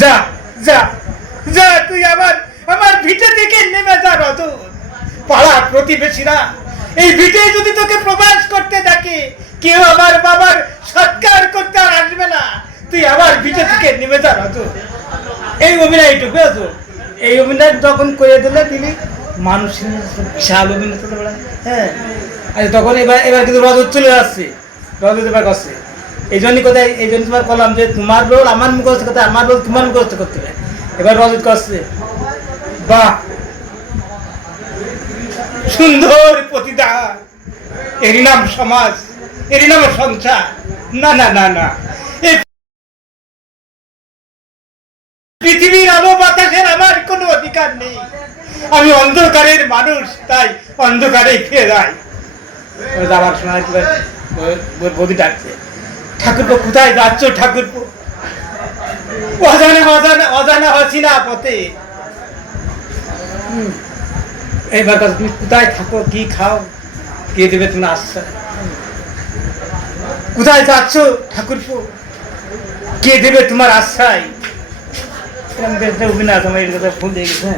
যা যা যা, তুই আমার আমার ভিটে থেকে নেমে যা রতন। পাড়া প্রতিবেশীরা এই ভিটে যদি তোকে প্রবেশ করতে দেখে, কেউ আমার বাবার সৎকার করতে আর আসবে না। তুই আমার ভিটে থেকে নেমে যা রতন। এই অভিনয়টুকু আছে, এই অভিনয় যখন করে দিলে তিনি মানুষের বিশাল অভিনয় করতে পারে। হ্যাঁ, আচ্ছা, তখন এবার এবার কিন্তু রজত চলে আসছে, রজত এবার করছে। এই জন্যই কোথায়, এই জন্য তোমার বললাম যে তোমার রোল আমার মুখস্থ করতে, আমার রোল তোমার মুখস্থ করতে হবে। এবার রজত করছে, বাহ সুন্দর প্রতিদান, এরই নাম সমাজ, এরই নাম সংসার। না না না না, এই পৃথিবীর আলো বাতাসের আমার কোনো অধিকার নেই। আমি অন্ধকারের মানুষ, তাই অন্ধকারে ফিরে যাই। যাওয়ার সময় বৌদি ডাকছে, ঠাকুরপো কোথায় যাচ্ছ ঠাকুরপো? অজানা অজানা অজানা অচিনা পথে। এইবার তুমি কোথায় থাকো, কি খাও, কে দেবে তুমি আশ্রয়? কোথায় যাচ্ছ ঠাকুরপো, কে দেবে তোমার আশ্রয়? অভিনয় তোমার কথা ভুল হয়ে গেছে।